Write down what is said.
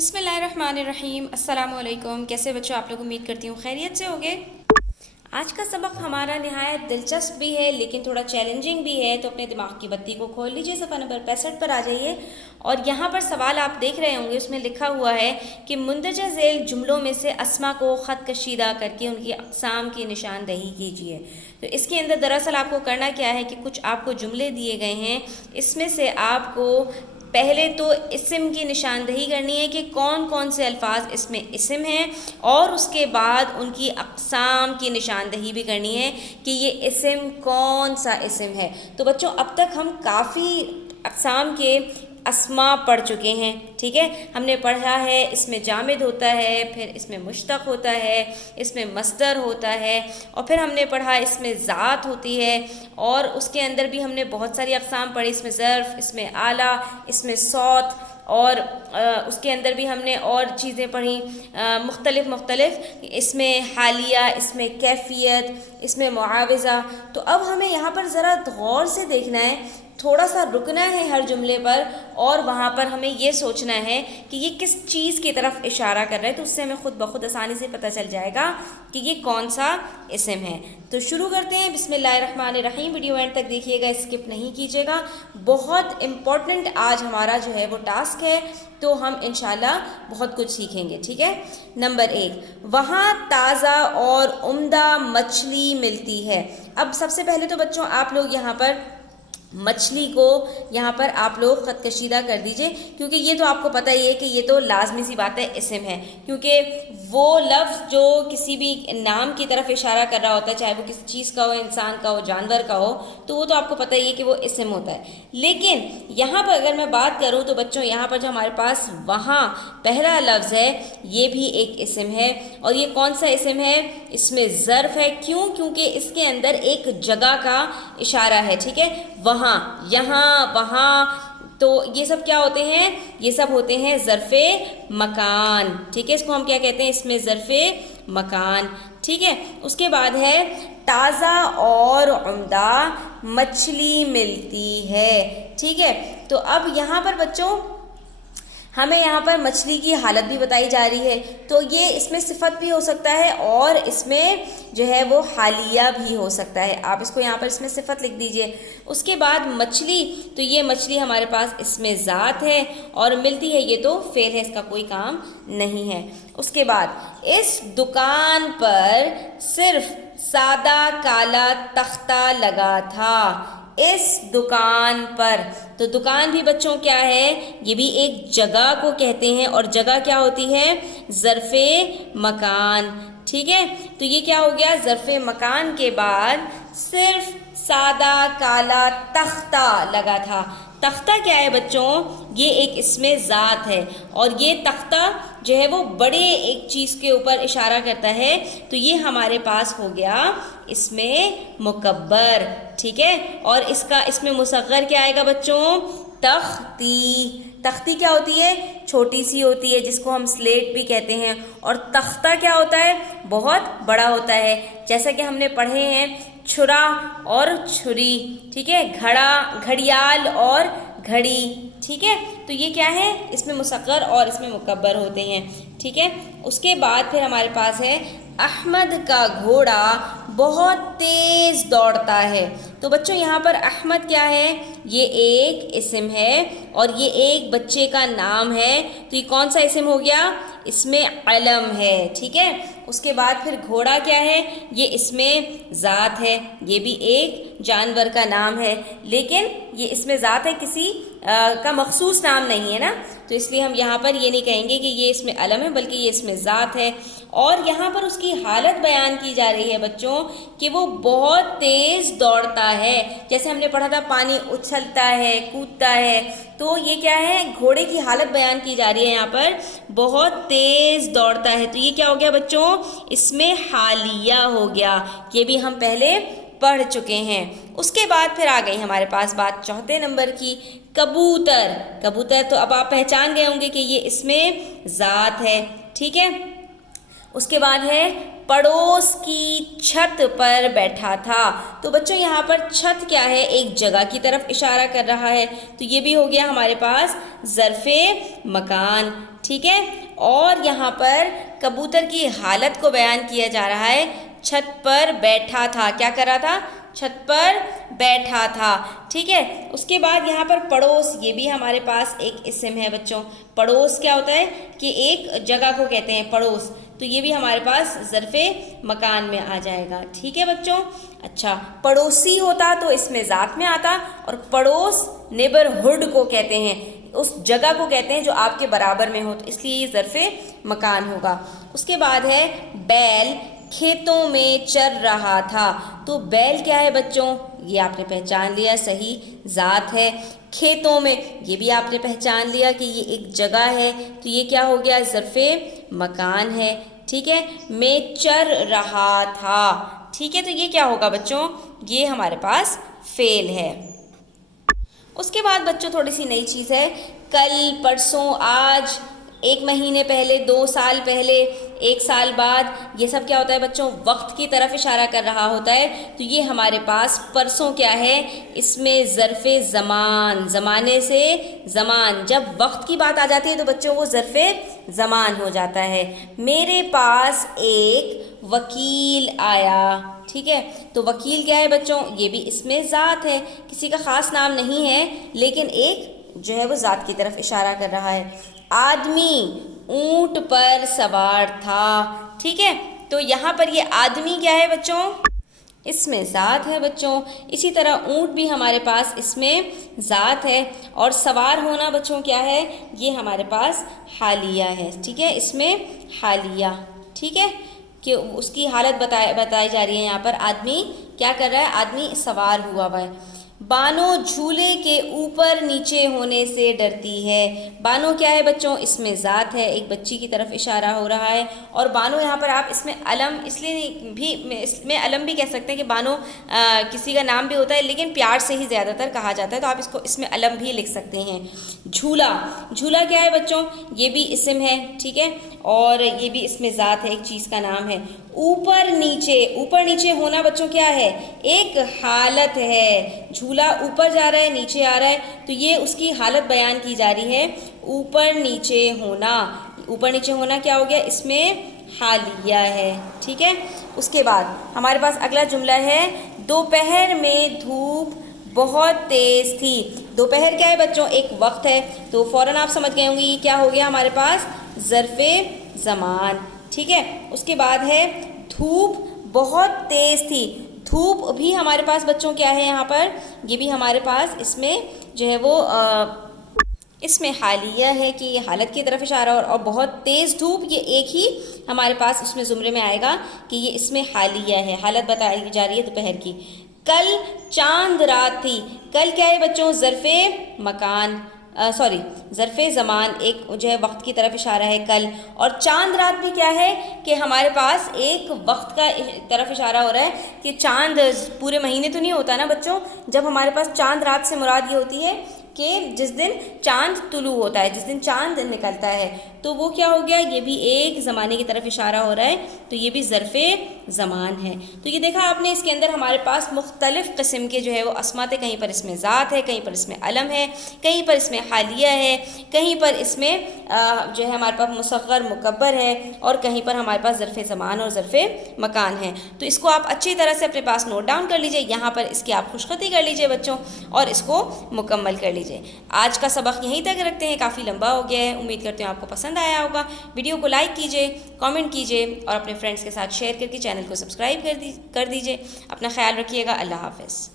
بسم اللہ الرحمن الرحیم۔ السلام علیکم۔ کیسے بچوں آپ لوگ؟ امید کرتی ہوں خیریت سے ہوگے۔ آج کا سبق ہمارا نہایت دلچسپ بھی ہے لیکن تھوڑا چیلنجنگ بھی ہے، تو اپنے دماغ کی بتی کو کھول لیجئے، صفحہ نمبر 65 پر آ جائیے اور یہاں پر سوال آپ دیکھ رہے ہوں گے، اس میں لکھا ہوا ہے کہ مندرجہ ذیل جملوں میں سے اسما کو خط کشیدہ کر کے ان کی اقسام کی نشاندہی کیجیے۔ تو اس کے اندر دراصل آپ کو کرنا کیا ہے کہ کچھ آپ کو جملے دیے گئے ہیں، اس میں سے آپ کو پہلے تو اسم کی نشاندہی کرنی ہے کہ کون کون سے الفاظ اس میں اسم ہیں، اور اس کے بعد ان کی اقسام کی نشاندہی بھی کرنی ہے کہ یہ اسم کون سا اسم ہے۔ تو بچوں اب تک ہم کافی اقسام کے اسما پڑھ چکے ہیں، ٹھیک ہے۔ ہم نے پڑھا ہے اس میں جامد ہوتا ہے، پھر اس میں مشتق ہوتا ہے، اس میں مصدر ہوتا ہے، اور پھر ہم نے پڑھا اس میں ذات ہوتی ہے، اور اس کے اندر بھی ہم نے بہت ساری اقسام پڑھی، اس میں ظرف، اس میں آلہ، اس میں صوت، اور اس کے اندر بھی ہم نے اور چیزیں پڑھیں مختلف، اس میں حالیہ، اس میں کیفیت، اس میں معاوضہ۔ تو اب ہمیں یہاں پر ذرا غور سے دیکھنا ہے، تھوڑا سا رکنا ہے ہر جملے پر، اور وہاں پر ہمیں یہ سوچنا ہے کہ یہ کس چیز کی طرف اشارہ کر رہا ہے، تو اس سے ہمیں خود بخود آسانی سے پتہ چل جائے گا کہ یہ کون سا اسم ہے۔ تو شروع کرتے ہیں، بسم اللہ الرحمن الرحیم۔ ویڈیو اینڈ تک دیکھیے گا، اسکپ نہیں کیجیے گا، بہت امپورٹنٹ آج ہمارا جو ہے وہ ٹاسک ہے، تو ہم انشاءاللہ بہت کچھ سیکھیں گے، ٹھیک ہے۔ نمبر 1، وہاں تازہ اور عمدہ مچھلی ملتی ہے۔ اب سب سے پہلے تو بچوں آپ لوگ یہاں پر مچھلی کو یہاں پر آپ لوگ خط کشیدہ کر دیجئے، کیونکہ یہ تو آپ کو پتہ ہی ہے کہ یہ تو لازمی سی بات ہے، اسم ہے، کیونکہ وہ لفظ جو کسی بھی نام کی طرف اشارہ کر رہا ہوتا ہے، چاہے وہ کسی چیز کا ہو، انسان کا ہو، جانور کا ہو، تو وہ تو آپ کو پتہ ہی ہے کہ وہ اسم ہوتا ہے۔ لیکن یہاں پر اگر میں بات کروں تو بچوں یہاں پر جو ہمارے پاس وہاں پہلا لفظ ہے، یہ بھی ایک اسم ہے، اور یہ کون سا اسم ہے؟ اس میں ظرف ہے۔ کیوں؟ کیونکہ اس کے اندر ایک جگہ کا اشارہ ہے، ٹھیک ہے۔ وہاں، یہاں، وہاں، تو یہ سب کیا ہوتے ہیں؟ یہ سب ہوتے ہیں ظرف مکان، ٹھیک ہے۔ اس کو ہم کیا کہتے ہیں؟ اس میں ظرف مکان، ٹھیک ہے۔ اس کے بعد ہے تازہ اور عمدہ مچھلی ملتی ہے، ٹھیک ہے۔ تو اب یہاں پر بچوں ہمیں یہاں پر مچھلی کی حالت بھی بتائی جا رہی ہے، تو یہ اس میں صفت بھی ہو سکتا ہے اور اس میں جو ہے وہ حالیہ بھی ہو سکتا ہے۔ آپ اس کو یہاں پر اس میں صفت لکھ دیجئے۔ اس کے بعد مچھلی، تو یہ مچھلی ہمارے پاس اس میں ذات ہے، اور ملتی ہے، یہ تو فعل ہے، اس کا کوئی کام نہیں ہے۔ اس کے بعد اس دکان پر صرف سادہ کالا تختہ لگا تھا۔ اس دکان پر، تو دکان بھی بچوں کیا ہے؟ یہ بھی ایک جگہ کو کہتے ہیں، اور جگہ کیا ہوتی ہے؟ ظرف مکان، ٹھیک ہے۔ تو یہ کیا ہو گیا؟ ظرف مکان کے بعد صرف سادہ کالا تختہ لگا تھا۔ تختہ کیا ہے بچوں؟ یہ ایک اسم ذات ہے، اور یہ تختہ جو ہے وہ بڑے ایک چیز کے اوپر اشارہ کرتا ہے، تو یہ ہمارے پاس ہو گیا اس میں مکبر، ٹھیک ہے۔ اور اس کا اس میں مصغر کیا آئے گا بچوں؟ تختی۔ تختی کیا ہوتی ہے؟ چھوٹی سی ہوتی ہے، جس کو ہم سلیٹ بھی کہتے ہیں، اور تختہ کیا ہوتا ہے؟ بہت بڑا ہوتا ہے، جیسا کہ ہم نے پڑھے ہیں چھرا اور چھری، ٹھیک ہے، گھڑا، گھڑیال اور گھڑی، ٹھیک ہے۔ تو یہ کیا ہے؟ اس میں مصغر اور اس میں مکبر ہوتے ہیں، ٹھیک ہے۔ اس کے بعد پھر ہمارے پاس ہے احمد کا گھوڑا بہت تیز دوڑتا ہے۔ تو بچوں یہاں پر احمد کیا ہے؟ یہ ایک اسم ہے، اور یہ ایک بچے کا نام ہے، تو یہ کون سا اسم ہو گیا؟ اس میں علم ہے، ٹھیک ہے۔ اس کے بعد پھر گھوڑا کیا ہے؟ یہ اس میں ذات ہے، یہ بھی ایک جانور کا نام ہے، لیکن یہ اس میں ذات ہے، کسی کا مخصوص نام نہیں ہے نا، تو اس لیے ہم یہاں پر یہ نہیں کہیں گے کہ یہ اس میں علم ہے، بلکہ یہ اس میں ذات ہے۔ اور یہاں پر اس کی حالت بیان کی جا رہی ہے بچوں کہ وہ بہت تیز دوڑتا ہے، جیسے ہم نے پڑھا تھا پانی اچھلتا ہے، کودتا ہے، تو یہ کیا ہے؟ گھوڑے کی حالت بیان کی جا رہی ہے یہاں پر، بہت تیز دوڑتا ہے، تو یہ کیا ہو گیا بچوں؟ اس میں حالیہ ہو گیا، یہ بھی ہم پہلے پڑھ چکے ہیں۔ اس کے بعد پھر آ گئی ہمارے پاس بات چوتھے نمبر کی، کبوتر۔ کبوتر تو اب آپ پہچان گئے ہوں گے کہ یہ اس میں ذات ہے، ٹھیک ہے۔ اس کے بعد ہے پڑوس کی چھت پر بیٹھا تھا۔ تو بچوں یہاں پر چھت کیا ہے؟ ایک جگہ کی طرف اشارہ کر رہا ہے، تو یہ بھی ہو گیا ہمارے پاس ظرف مکان، ٹھیک ہے. اور یہاں پر کبوتر کی حالت کو بیان کیا جا رہا ہے. چھت پر بیٹھا تھا. کیا کر رہا تھا؟ چھت پر بیٹھا تھا. ٹھیک ہے. اس کے بعد یہاں پر پڑوس، یہ بھی ہمارے پاس ایک اسم ہے بچوں. پڑوس کیا ہوتا ہے کہ ایک جگہ کو کہتے ہیں پڑوس، تو یہ بھی ہمارے پاس ظرف مکان میں آ جائے گا. ٹھیک ہے بچوں. اچھا، پڑوسی ہوتا تو اس میں ذات میں آتا، اور پڑوس نیبرہڈ کو کہتے ہیں، اس جگہ کو کہتے ہیں جو آپ کے برابر میں ہو، تو اس لیے یہ ظرف مکان ہوگا. اس کے بعد ہے بیل کھیتوں میں چر رہا تھا. تو بیل کیا ہے بچوں؟ یہ آپ نے پہچان لیا، صحیح ذات ہے. کھیتوں میں، یہ بھی آپ نے پہچان لیا کہ یہ ایک جگہ ہے، تو یہ کیا ہو گیا؟ ظرف مکان ہے. ٹھیک ہے. میں چر رہا تھا. ٹھیک ہے. تو یہ کیا ہوگا بچوں؟ یہ ہمارے پاس فعل ہے. اس کے بعد بچوں تھوڑی سی نئی چیز ہے. کل، پرسوں، آج، 1 مہینے پہلے، 2 سال پہلے، 1 سال بعد، یہ سب کیا ہوتا ہے بچوں؟ وقت کی طرف اشارہ کر رہا ہوتا ہے. تو یہ ہمارے پاس پرسوں کیا ہے؟ اس میں ظرف زمان، زمانے سے زمان، جب وقت کی بات آ جاتی ہے تو بچوں وہ ظرف زمان ہو جاتا ہے. میرے پاس ایک وکیل آیا. ٹھیک ہے. تو وکیل کیا ہے بچوں؟ یہ بھی اس میں ذات ہے، کسی کا خاص نام نہیں ہے، لیکن ایک جو ہے وہ ذات کی طرف اشارہ کر رہا ہے. آدمی اونٹ پر سوار تھا. ٹھیک ہے. تو یہاں پر یہ آدمی کیا ہے بچوں؟ اس میں ذات ہے بچوں. اسی طرح اونٹ بھی ہمارے پاس اس میں ذات ہے. اور سوار ہونا بچوں کیا ہے؟ یہ ہمارے پاس حالیہ ہے. ٹھیک ہے. اس میں حالیہ. ٹھیک ہے، کہ اس کی حالت بتائی جا رہی ہے. یہاں پر آدمی کیا کر رہا ہے؟ آدمی سوار ہوا ہے. بانو جھولے کے اوپر نیچے ہونے سے ڈرتی ہے. بانو کیا ہے بچوں؟ اس میں ذات ہے، ایک بچی کی طرف اشارہ ہو رہا ہے. اور بانو یہاں پر آپ اس میں علم، اس لیے بھی اس میں علم بھی کہہ سکتے ہیں کہ بانو کسی کا نام بھی ہوتا ہے، لیکن پیار سے ہی زیادہ تر کہا جاتا ہے، تو آپ اس کو اس میں علم بھی لکھ سکتے ہیں. جھولا، جھولا کیا ہے بچوں؟ یہ بھی اسم ہے. ٹھیک ہے. اور یہ بھی اس میں ذات ہے، ایک چیز کا نام ہے. اوپر نیچے، اوپر نیچے ہونا بچوں کیا ہے؟ ایک حالت ہے. جھولا اوپر جا رہا ہے، نیچے آ رہا ہے، تو یہ اس کی حالت بیان کی جا رہی ہے. اوپر نیچے ہونا، اوپر نیچے ہونا کیا ہو گیا؟ اس میں حالیہ ہے. ٹھیک ہے. اس کے بعد ہمارے پاس اگلا جملہ ہے. دوپہر میں دھوپ بہت تیز تھی. دوپہر کیا ہے بچوں؟ ایک وقت ہے. تو فوراً آپ سمجھ گئے ہوں گے یہ کیا ہو گیا ہمارے پاس؟ ظرف زمان. ٹھیک ہے. اس کے بعد ہے دھوپ بہت تیز تھی. دھوپ بھی ہمارے پاس بچوں کیا ہے یہاں پر؟ یہ بھی ہمارے پاس اس میں جو ہے وہ اس میں حالیہ ہے کہ یہ حالت کی طرف اشارہ، اور بہت تیز دھوپ یہ ایک ہی ہمارے پاس اس میں زمرے میں آئے گا کہ یہ اس میں حالیہ ہے، حالت بتائی جا رہی ہے دوپہر کی. کل چاند رات تھی. کل کیا ہے بچوں؟ ظرف مکان، ظرف زمان، ایک جو ہے وقت کی طرف اشارہ ہے کل. اور چاند رات بھی کیا ہے کہ ہمارے پاس ایک وقت کا طرف اشارہ ہو رہا ہے کہ چاند پورے مہینے تو نہیں ہوتا نا بچوں. جب ہمارے پاس چاند رات سے مراد یہ ہوتی ہے کہ جس دن چاند طلوع ہوتا ہے، جس دن چاند نکلتا ہے، تو وہ کیا ہو گیا؟ یہ بھی ایک زمانے کی طرف اشارہ ہو رہا ہے، تو یہ بھی ظرف زمان ہے. تو یہ دیکھا آپ نے، اس کے اندر ہمارے پاس مختلف قسم کے جو ہے وہ اسما تھے. کہیں پر اس میں ذات ہے، کہیں پر اس میں علم ہے، کہیں پر اس میں حالیہ ہے، کہیں پر اس میں جو ہے ہمارے پاس مصغر مکبر ہے، اور کہیں پر ہمارے پاس ظرف زمان اور ظرف مکان ہے. تو اس کو آپ اچھی طرح سے اپنے پاس نوٹ ڈاؤن کر لیجئے. یہاں پر اس کی آپ خوشخطی کر لیجئے بچوں، اور اس کو مکمل کر لیجئے. آج کا سبق یہیں تک رکھتے ہیں، کافی لمبا ہو گیا ہے. امید کرتے ہیں آپ کو پسند آیا ہوگا. ویڈیو کو لائک کیجئے، کامنٹ کیجئے، اور اپنے فرینڈس کے ساتھ شیئر کر کے چینل کو سبسکرائب کر دیجئے. اپنا خیال رکھیے گا. اللہ حافظ.